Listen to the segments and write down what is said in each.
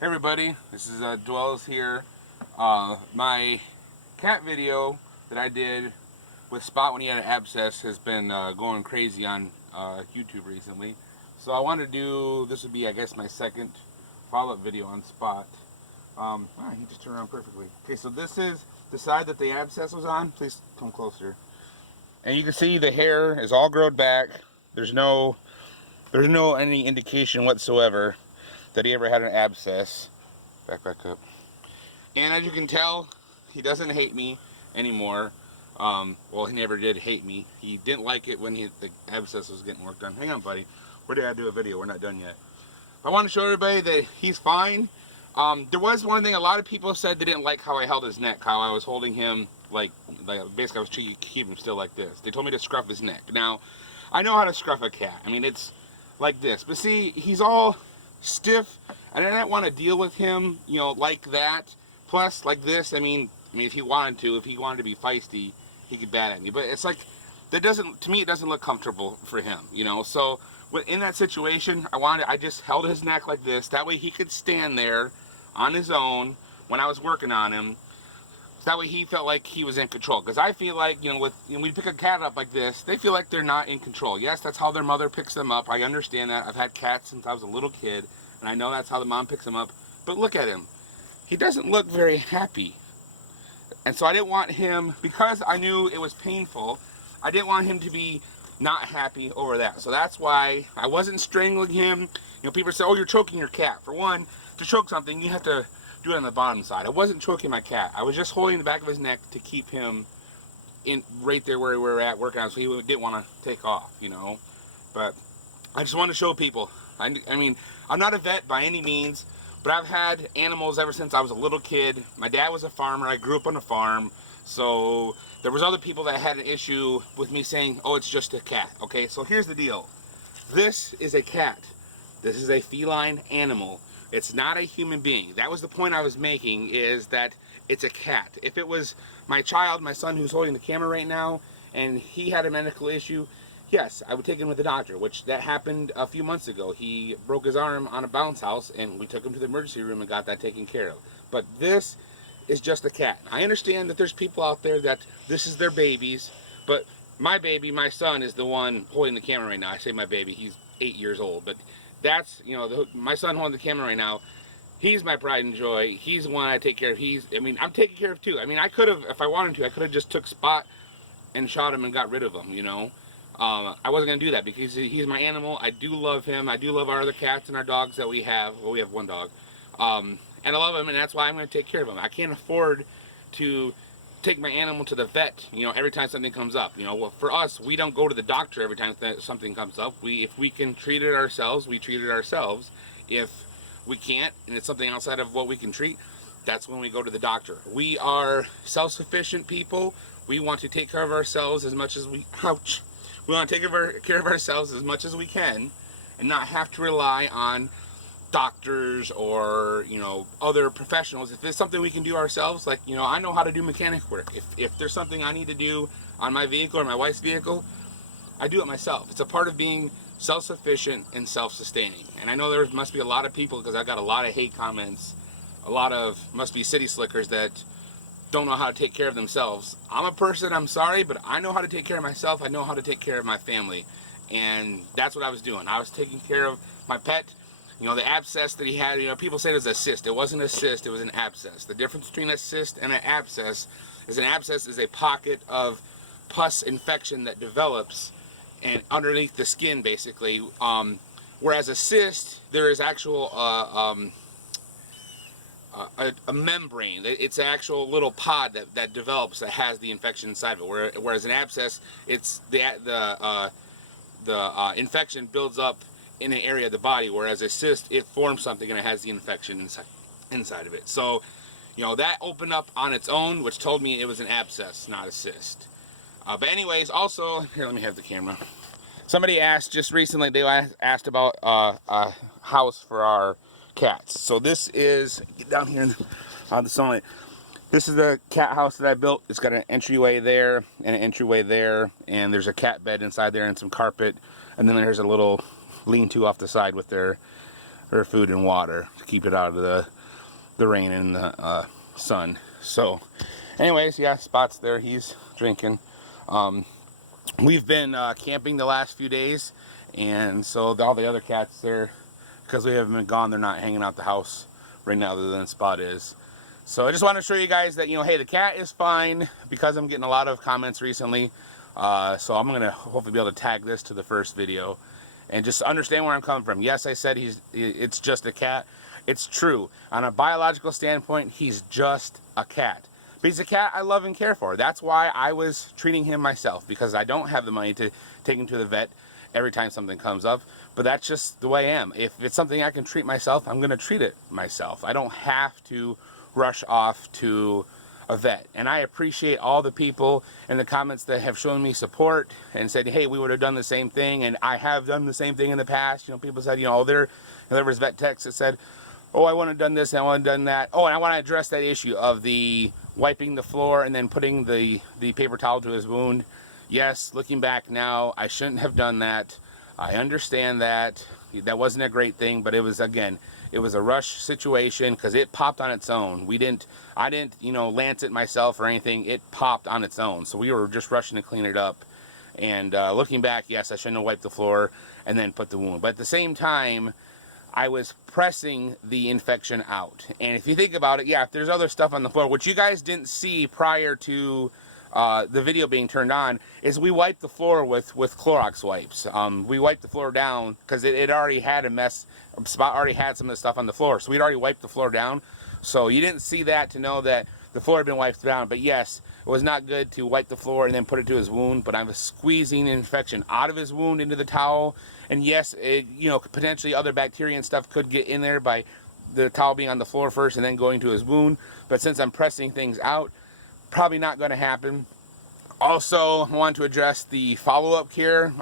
Hey everybody, this is Dwells here. My cat video that I did with Spot when he had an abscess has been going crazy on YouTube recently. So I wanted to do, this would be I guess my second follow-up video on Spot. He just turned around perfectly. Okay, so this is the side that the abscess was on. Please come closer. And you can see the hair is all grown back. There's no any indication whatsoever that he ever had an abscess. Back up. And as you can tell, he doesn't hate me anymore. Well, he never did hate me. He didn't like it when the abscess was getting worked on. Hang on, buddy. Where did I do a video? We're not done yet. I want to show everybody that he's fine. There was one thing a lot of people said they didn't like how I held his neck, how I was holding him like basically I was trying to keep him still like this. They told me to scruff his neck. Now, I know how to scruff a cat. I mean, it's like this. But see, he's all stiff, and I didn't want to deal with him, you know, like that. Plus, like this, I mean, if he wanted to be feisty, he could bat at me. But it's like, that doesn't, to me, it doesn't look comfortable for him, you know. So, in that situation, I just held his neck like this. That way he could stand there on his own when I was working on him. That way he felt like he was in control. Because I feel like, you know, when we pick a cat up like this, they feel like they're not in control. Yes, that's how their mother picks them up. I understand that. I've had cats since I was a little kid, and I know that's how the mom picks them up. But look at him. He doesn't look very happy. And so I didn't want him, because I knew it was painful, I didn't want him to be not happy over that. So that's why I wasn't strangling him. You know, people say, oh, you're choking your cat. For one, to choke something, you have to do it on the bottom side. I wasn't choking my cat. I was just holding the back of his neck to keep him in right there where we were at working on, so he didn't want to take off, you know. But I just want to show people. I mean, I'm not a vet by any means, but I've had animals ever since I was a little kid. My dad was a farmer. I grew up on a farm. So there was other people that had an issue with me saying, oh, it's just a cat. Okay, so here's the deal. This is a cat. This is a feline animal. It's not a human being. That was the point I was making, is that it's a cat. If it was my child, my son who's holding the camera right now, and he had a medical issue, yes, I would take him to the doctor, which that happened a few months ago. He broke his arm on a bounce house, and we took him to the emergency room and got that taken care of. But this is just a cat. I understand that there's people out there that this is their babies, but my baby, my son, is the one holding the camera right now. I say my baby, he's 8 years old, but that's, you know, my son holding the camera right now, he's my pride and joy. He's the one I take care of. I'm taking care of too. I mean, I could have, if I wanted to, I could have just took Spot and shot him and got rid of him, you know. I wasn't going to do that because he's my animal. I do love him. I do love our other cats and our dogs that we have. Well, we have one dog. And I love him, and that's why I'm going to take care of him. I can't afford to take my animal to the vet, you know, every time something comes up. You know, well, for us, we don't go to the doctor every time something comes up. If we can treat it ourselves, we treat it ourselves. If we can't, and it's something outside of what we can treat, that's when we go to the doctor. We are self-sufficient people. We want to take care of ourselves as much as we, ouch. We want to take care of ourselves as much as we can and not have to rely on doctors or, you know, other professionals. If it's something we can do ourselves, like, you know, I know how to do mechanic work. If there's something I need to do on my vehicle or my wife's vehicle, I do it myself. It's a part of being self-sufficient and self-sustaining. And I know there must be a lot of people, because I got a lot of hate comments, a lot of must be city slickers that don't know how to take care of themselves. I'm a person, I'm sorry, but I know how to take care of myself. I know how to take care of my family. And that's what I was doing. I was taking care of my pet. You know, the abscess that he had, you know, people say it was a cyst. It wasn't a cyst, it was an abscess. The difference between a cyst and an abscess is a pocket of pus infection that develops and underneath the skin, basically. Whereas a cyst, there is actual a membrane. It's an actual little pod that develops that has the infection inside of it. Whereas an abscess, it's the infection builds up in an area of the body, whereas a cyst, it forms something and it has the infection inside of it. So, you know, that opened up on its own, which told me it was an abscess, not a cyst. But anyways, also, here, let me have the camera. Somebody asked just recently, they asked about a house for our cats. So this is, get down here on the sunlight. This is the cat house that I built. It's got an entryway there and an entryway there, and there's a cat bed inside there and some carpet, and then there's a little lean-to off the side with their her food and water to keep it out of the rain and the sun. So anyways, yeah, Spot's there, he's drinking. We've been camping the last few days, and so all the other cats there, because we haven't been gone, they're not hanging out the house right now other than Spot is. So I just want to show you guys that, you know, hey, the cat is fine, because I'm getting a lot of comments recently. So I'm going to hopefully be able to tag this to the first video and just understand where I'm coming from. Yes, I said it's just a cat. It's true. On a biological standpoint, he's just a cat. But he's a cat I love and care for. That's why I was treating him myself, because I don't have the money to take him to the vet every time something comes up. But that's just the way I am. If it's something I can treat myself, I'm going to treat it myself. I don't have to rush off to a vet. And I appreciate all the people in the comments that have shown me support and said, hey, we would have done the same thing. And I have done the same thing in the past. You know, people said, you know, there was vet techs that said, oh, I want to have done this and I want to have done that. Oh, and I want to address that issue of the wiping the floor and then putting the paper towel to his wound. Yes, looking back now, I shouldn't have done that. I understand that. That wasn't a great thing, but it was, again, it was a rush situation because it popped on its own. I didn't, you know, lance it myself or anything. It popped on its own. So we were just rushing to clean it up. And looking back, yes, I shouldn't have wiped the floor and then put the wound. But at the same time, I was pressing the infection out. And if you think about it, yeah, if there's other stuff on the floor, which you guys didn't see prior to the video being turned on, is we wiped the floor with Clorox wipes. We wiped the floor down because it already had a mess. Spot already had some of the stuff on the floor, so we'd already wiped the floor down. So you didn't see that to know that the floor had been wiped down. But yes, it was not good to wipe the floor and then put it to his wound. But I was squeezing infection out of his wound into the towel. And yes, you know, potentially other bacteria and stuff could get in there by the towel being on the floor first and then going to his wound. But since I'm pressing things out, probably not going to happen. Also, I want to address the follow-up care.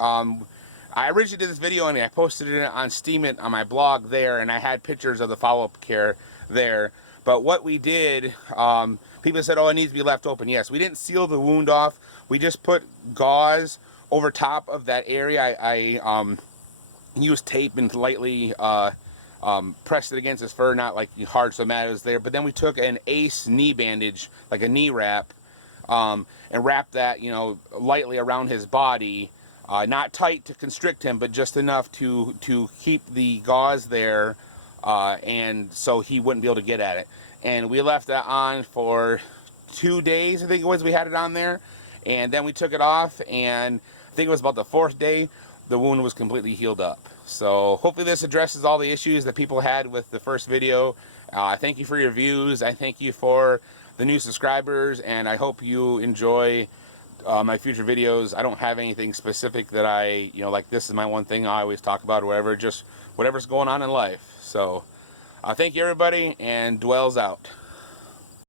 I originally did this video and I posted it on Steemit on my blog there, and I had pictures of the follow-up care there. But what we did, people said, oh, it needs to be left open. Yes, we didn't seal the wound off. We just put gauze over top of that area. I used tape and lightly pressed it against his fur, not like hard so mad it was there. But then we took an Ace knee bandage, like a knee wrap, and wrapped that, you know, lightly around his body. Not tight to constrict him, but just enough to keep the gauze there, and so he wouldn't be able to get at it. And we left that on for 2 days, I think it was, we had it on there. And then we took it off, and I think it was about the 4th day, the wound was completely healed up. So hopefully this addresses all the issues that people had with the first video. I thank you for your views. I thank you for the new subscribers, and I hope you enjoy my future videos. I don't have anything specific that I, you know, like this is my one thing I always talk about or whatever, just whatever's going on in life. So thank you everybody, and Dwell's out.